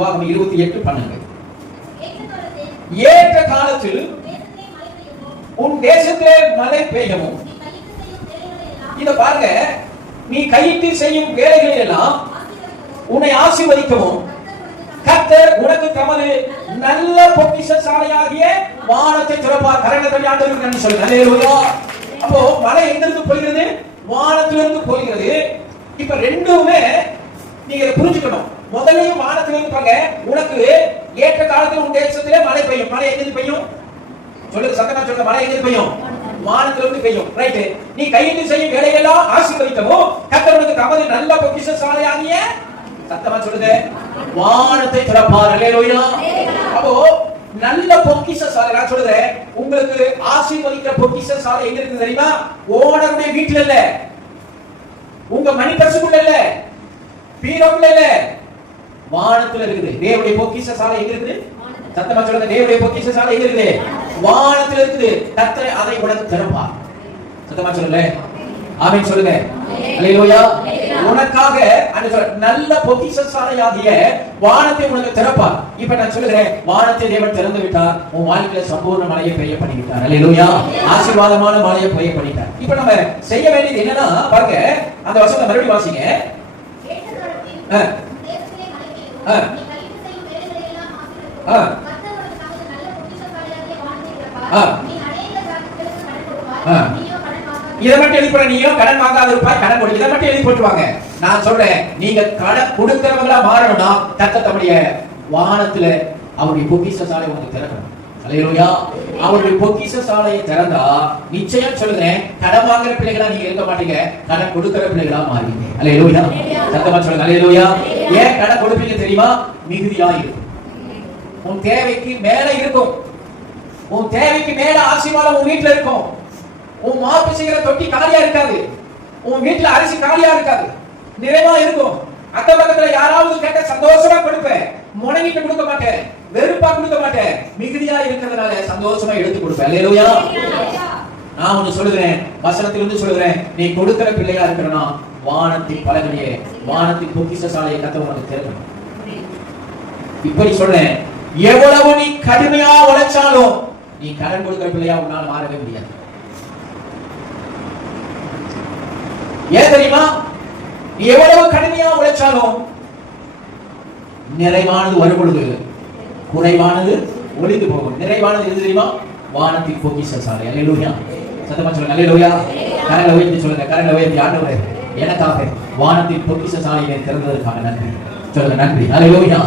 28:12 ஏற்ற காலத்தில் உன் தேசத்திலே மழை பெய்யவும். இத பாருங்க, நீ கையிட்டு செய்யும் வேலைகளில் எல்லாம் உன்னை ஆசீர்வதிக்கவும் கர்த்தர் உனக்கு தமது நல்ல பொக்கிஷசாலையாகிய வானத்தை திறப்பார். கரங்களை ஆண்டவருக்கு சொல்லுங்க. அல்லேலூயா. அப்போ மழை எங்கிருந்து போகிறது? வானத்திலிருந்து போகிறது. இப்ப ரெண்டுமே நீங்க புரிஞ்சுக்கணும். முதலையும் வானத்திலிருந்து பாருங்க, உனக்கு ஏற்ற காலத்தில் உன் தேசத்திலே மழை பெய்யும். மழை எங்கிருந்து பெய்யும்? சொல்லுங்க, சத்தமா சொல்லுங்க. மழை எங்கிருந்து பெய்யும்? வானத்திலிருந்து பெய்யும். ரைட். நீ கையிட்டு செய்யும் வேலையெல்லாம் ஆசீர்வதிக்கவும் கர்த்தர் உனக்கு தமது நல்ல பொக்கிஷசாலையாகிய, சத்தமா சொல்லுங்க, வானத்தை திறப்பார். அல்லேலூயா. அப்போ நல்ல பொக்கிஷசாலை, நான் சொல்றேன், உங்களுக்கு ஆசீர்வதிக்கிற பொக்கிஷசாலை எங்க இருக்கு தெரியுமா? ஓனருடைய வீட்டுல இல்ல, உங்க மணி பர்சுக்குள்ள இல்ல, பீரோக்குள்ள இல்ல, வானத்துல இருக்குது. தேவனுடைய பொக்கிஷசாலை எங்க இருக்குது? சத்தமா சொல்லுங்க. தேவனுடைய பொக்கிஷசாலை எங்க இருக்குது? வானத்துல இருக்குது. கர்த்தர் அதை உனக்கு திறப்பார். சத்தமா சொல்லுங்க. ஆமென் சொல்லுங்க. அல்லேலூயா. உனக்காக அந்த நல்ல பொக்கிஷசாலையாகிய வானத்தை உனக்கு திறப்பார். இப்ப நான் சொல்லுகிறேன், வானத்தை தேவன் திறந்து விட்டார். உன் வாழ்க்கையில சம்பூர்ண மழையை பெய்ய பண்ணி விட்டார். அல்லேலூயா. ஆசீர்வாதமான மழையை பெய்ய பண்ணிட்டார். இப்ப நம்ம செய்ய வேண்டியது என்னன்னா, பாருங்க, அந்த வசனத்தை மறுபடியும் வாசிங்க. இதை மட்டும் எழுதி போட, நீயும் கடன் வாங்காத இருப்பாய், கடன் கொடு. இதை மட்டும் எழுதி போட்டுவாங்க. நான் சொல்றேன், நீங்க கடன் கொடுக்கிறவங்களா மாறணும்னா கர்த்தர் தம்முடைய வானத்துல அவருடைய பொக்கிஷசாலை உங்களுக்கு திறக்கணும். அல்லேலூயா. அவருடைய பொக்கிஷசாலையை திறந்தா நிச்சயம் சொல்லுகிறேன், கடன் வாங்குற பிள்ளைகளா நீங்க இருக்க மாட்டீங்க, கடன் கொடுக்கிற பிள்ளைகளா மாறுவீங்க. அல்லேலூயா. சத்தமா சொல்லுங்க. அல்லேலூயா. ஏன் கடன் கொடுப்பீங்க தெரியுமா? மிகுதியா இருக்கும். உன் தேவைக்கு மேல இருக்கும். உன் தேவைக்கு மேல ஆசீர்வாதம் உன் வீட்டுல இருக்கும். உன் மாப்பு செய்கிற தொட்டி காலியா இருக்காது. உன் வீட்டுல அரிசி காலியா இருக்காது, நிறைவா இருக்கும். அத்த பக்கத்துல யாராவது கேட்ட சந்தோஷமா கொடுப்பேன், முடங்கிட்டு கொடுக்க மாட்டேன், வெறுப்பா கொடுக்க மாட்டேன். மிகுதியா இருக்கிறதுனால சந்தோஷமா எடுத்து கொடுப்பேன். அல்லேலூயா. நான் ஒண்ணு சொல்லுகிறேன், வசனத்திலிருந்து சொல்லுகிறேன், நீ கொடுக்கிற பிள்ளையா இருக்கிறனா வானத்தின் பலகடியே, வானத்தின் பொக்கிஷசாலையை கர்த்தர் உனக்கு திறக்கணும். இப்படி சொல்றேன், எவ்வளவு நீ கடுமையா உழைச்சாலும் நீ கடன் கொடுக்கிற பிள்ளையா உன்னால் மாறவே முடியாது. ஏன் தெரியுமா? நீ எவ்வளவு கடுமையா உழைச்சாலும் நிறைவானது வரும் பொழுது குறைவானது ஒளிந்து போகும். நிறைவானது எது தெரியுமா? வானத்தின் பொக்கிஷசாலை. அல்லேலூயா. சத்தமா சொல்லுங்க. அல்லேலூயா. கரங்களை உயர்த்தி சொல்லுங்க. கரங்களை உயர்த்தி, ஆண்டவரே, எனக்காக வானத்தின் பொக்கிஷசாலையை திறந்ததற்காக நன்றி சொல்லுங்க. நன்றி. அல்லேலூயா.